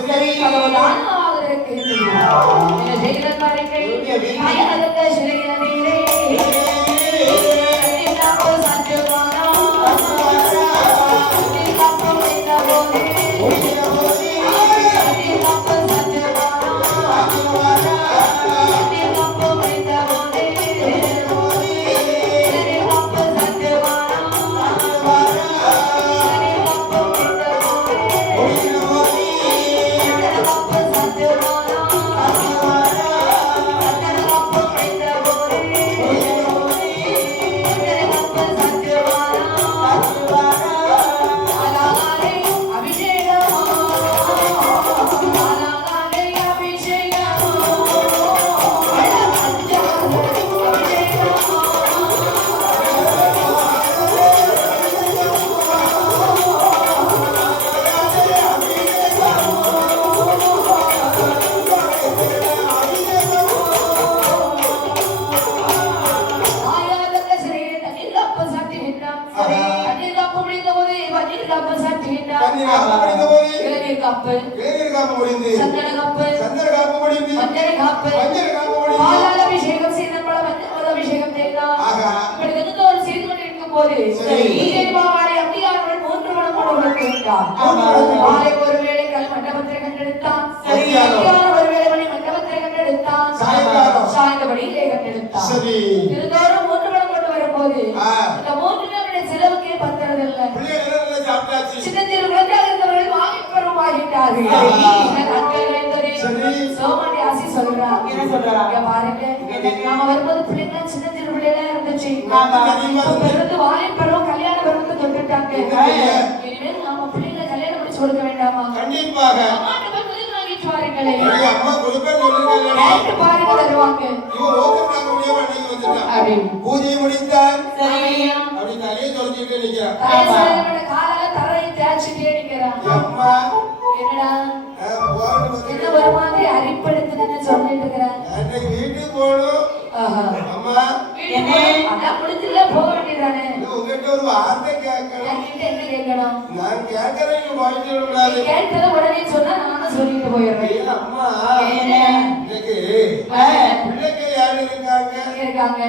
சுந்தரி பகவான். செய்த Oh. பன்னீர் காப்பு சாட்டுகின்றான். தண்ணீர் காப்பு முடிந்தபோது இளநீர் காப்பு, முடிந்து. சந்தன காப்பு, சந்திர காப்பு முடிந்து. மஞ்சள் காப்பு, மஞ்சள் காப்பு முடிந்து. பாலால் அபிஷேகம் செய்து கொண்டிருக்கும் போது மூன்று மணம். மாலை ஒரு கல் கண்டெடுத்தான். மணி கண்டெடுத்தான். கண்டெடுத்தான். மூன்று மணம் கொண்டு வரும்போது. இந்த மூன்று பெறுமாகிட்டார்கள் ஆஹா. ஆசி என்ன சொல்றா? பாருங்க நாம வரும்போது பிள்ளைங்க சின்ன பிள்ளைகளா இருந்துச்சு பிறந்து வாலிப பருவம் இனிமேல் நாம பிள்ளைங்களை கல்யாணம் முடிச்சு கொடுக்க வேண்டாமா கண்டிப்பாக பாருங்க பூஜை முடித்தான் அப்படின்னு அப்படி தலையை தரையை தேய்ச்சிட்டே என்னடா? என்ன. ஒரு மாதிரி அரிப்படுத்துன்னு சொல்லிட்டு இருக்கிறேன் வீட்டுக்கு போகணும். அம்மா? அதான் முடிஞ்சதுல போக வேண்டியதானே இது உங்ககிட்ட ஒரு வார்த்தை கேட்கணும். என்கிட்ட என்ன கேட்கணும்? நான் கேட்கறேன் நீங்க வாங்கிட்டு கூடாது நீ கேட்டதை உடனே சொன்னா நானும் சொல்லிட்டு போயிடுறேன் ஐயா, அம்மா. என்ன? இன்னைக்கு ஆ. பிள்ளைக்கு யாரு இருக்காங்க? இருக்காங்க?